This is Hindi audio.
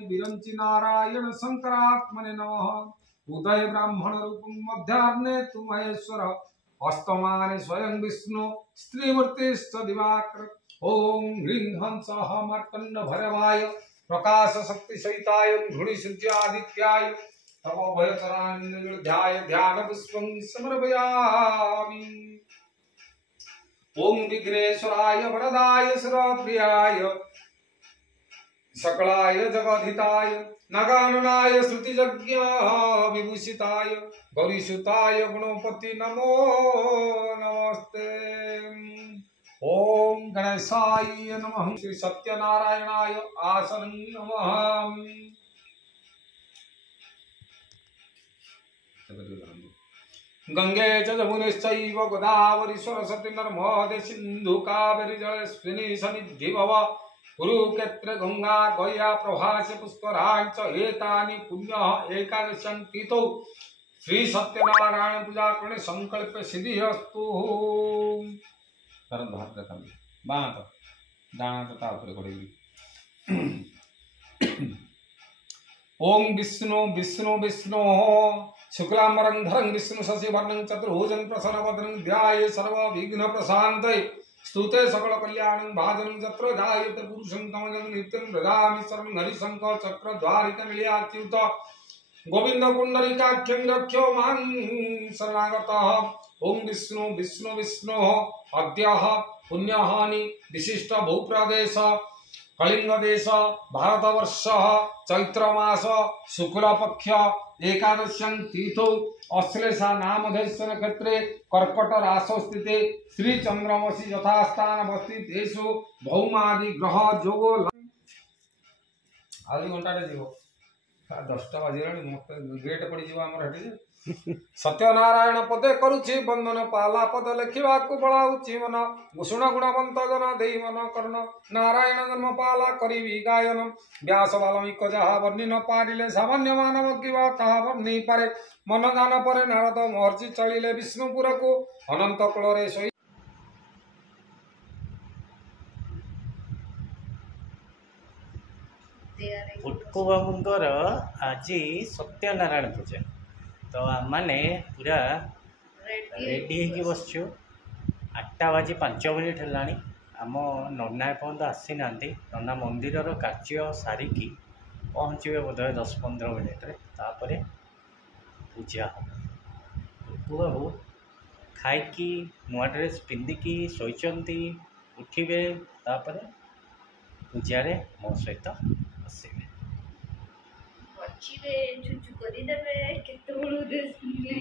विरंचि नारायण शंकरात्मने नमः। उदय ब्राह्मण रूपं मध्याह्ने तु महेश्वर अस्तमाने स्वयं विष्णु स्त्रीमूर्तिश्च दिवाकर। ओम ह्रीं हंसः मार्तंड भैरवाय प्रकाश शक्ति सहिताय घृणि सूर्य आदित्याय तमो भयचरान्य ध्यान पुष्पं समर्पयामि। ओम विघ्नेश्वराय वरदाय सुरप्रियाय सकलाय जगधिताय नगाननाय श्रुतिजज्ञ विभूषिताय गौरीसुताय गुणपति नमो नमस्ते। ओम गणेशाय नमः। श्री सत्यनारायणाय आसनं नमः। गंगे च जमुनेश्चैव गोदावरी सरस्वती नर्मदे सिन्धु कावेरी जलेस्मिन् सन्निधि भव। कुरुक्षेत्र गंगा गया प्रभास पुष्कराणि च एतानि पुण्यः एकादशं तीर्थौ श्री सत्यनारायण पूजा करणे संकल्प सिद्धिस्तु। करंत हाथ रखा बांत दाना तो तापर करेगी। ओम विष्णु विष्णु विष्णु शुक्लांबरं धरं विष्णु शशिवर्णं चतुर्भुजं प्रसन्नवदनं ध्याये सर्व विघ्न प्रशान्तये स्तुते सकल कल्याणं भाजनं तत्र जायते पुरुषं तमजं नित्यं व्रजामि शरणं हरिशंकर चक्रधारितं लीलाच्युत गोविंद पुंडरीकाख्यं रक्ष्यो मां शरणागतः। ओम विष्णु विष्णु विष्णु अद्यः पुण्यहानि विशिष्ट भूप्रदेश कलिंग देश भारतवर्ष चैत्रमास शुक्ल पक्ष एकादश्यं तीर्थौ अश्लेषा नामधेशन क्षेत्रे कर्कट राशो स्थिते श्री चंद्रमसी यथास्थान अवस्थितेषु भौमादि ग्रह जोगो आज घंटा जीव 10टा बाजिलानी गेट पड़ी जीव आमर हेटी सत्यनारायण पदे करुछि बंधन पाला पद लेखिबा को बळाउछि मन गुण गुणवंत जन देई मन कर्ण नारायण जन्म पाला करिबी गायन व्यास वाल्मीकि जहा वर्णि न पारिले सामान्य मानव किवा कहा वर्णि पारे मन गान परे नारद महर्षि चलिले विष्णुपुर को अनंत कुलरे सोई। पुटकु बाबूंकर आज सत्यनारायण पूजा तो आम मैंने पूरा रेडी हो बसचु 8टा बाजी 5 मिनिट है आम नना एपर्त आसी ना नना मंदिर कार्य सारिकी पहुँचे बोधे 10-15 मिनिट्रे तापर पूजा हम पुटकु बाबू खाई नुआ ड्रेस पिंधिकी शोचती उठे तापर पूजारे मो सहित आसवे चुचु करी देबे केतबळु देसले